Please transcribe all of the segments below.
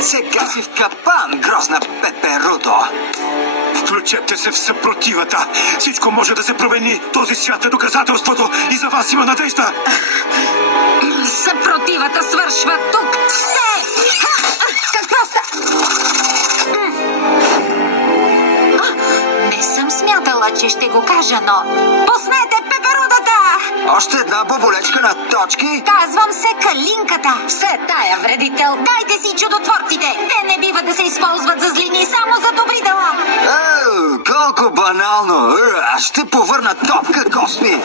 Сега си в капан, грозна Пеперудо. Включете се в съпротивата. Всичко може да се промени. Този свят е доказателството и за вас има надежда. Съпротивата свършва тук. Какво Не съм смятала, че ще го кажа, но... Пуснете Пеперудата! Още една боболечка на точки. Казвам се Калинката. Все тая вредител. Дайте си чудотворците. Те не бива да се използват за злини, само за добри дела. Колко банално. Аз ще повърна топка, Косми.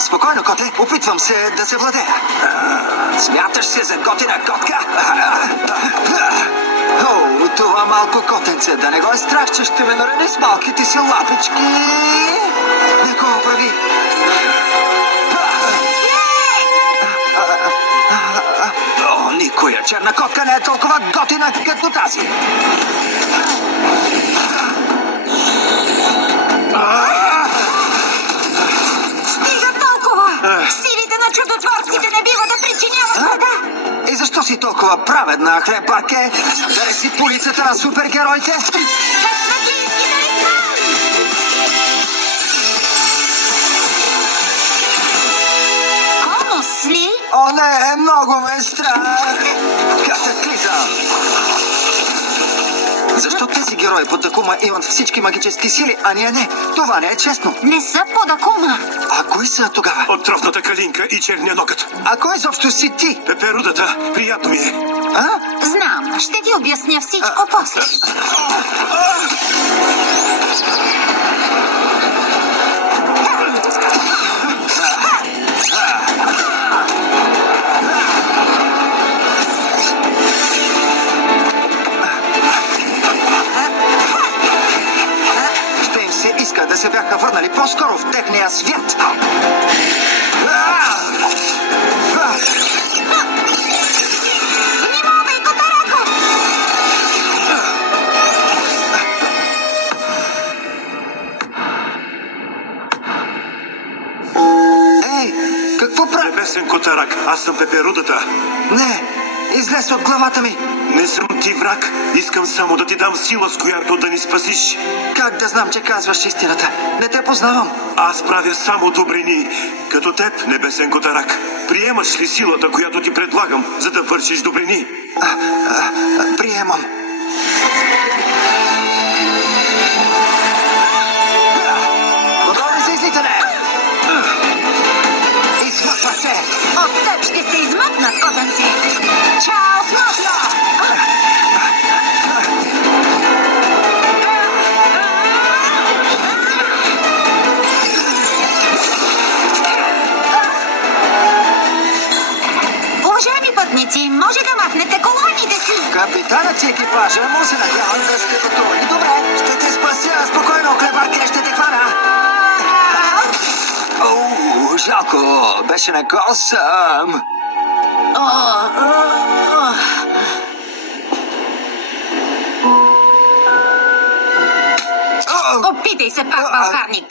Спокойно, коте. Опитвам се да се владея. Смяташ се за готина котка? Това малко котенце. Да не го е страх, че ще ме нарани с малките си лапички. Не го прави. Никоя черна котка не е толкова готина, като тази. Силите на чудотворците не бива да причиняват вреда. И защо си толкова праведна, хлебарке? Да не си по улицата на супергероите? Късметлийски талисман! Онос ли? О, не, много ме е страх. Катаклизъм! Защо тези герои под Акума имат всички магически сили, а ние не? Това не е честно. Не са под Акума. А кои са тогава? Отровната Калинка и черния нокът. А кой изобщо си ти? Пеперудата, приятно ми е. Знам, ще ти обясня всичко после. Иска да се бяха върнали по-скоро в техния свят. Внимавай, Котарако! Ей, какво прави? Небесен Котарак, аз съм Пеперудата. Не, излез от главата ми. Не съм ти враг. Искам само да ти дам сила, с която да ни спасиш. Как да знам, че казваш истината? Не те познавам. Аз правя само добрини. Като теб, Небесен Котарак. Приемаш ли силата, която ти предлагам, за да вършиш добрини? Приемам. Готови за излитане? Измъква се! От теб ще се измъкнат, котенце! Чао, Смотло! Уважаеми пътници, може да махнете колоните си! Капитанът и екипажа му се надявам да сте готови. Добре, ще те спася. Спокойно, хлебарке, ще те хвана. Жалко, беше на косъм. Опитай се пак, бълхарник!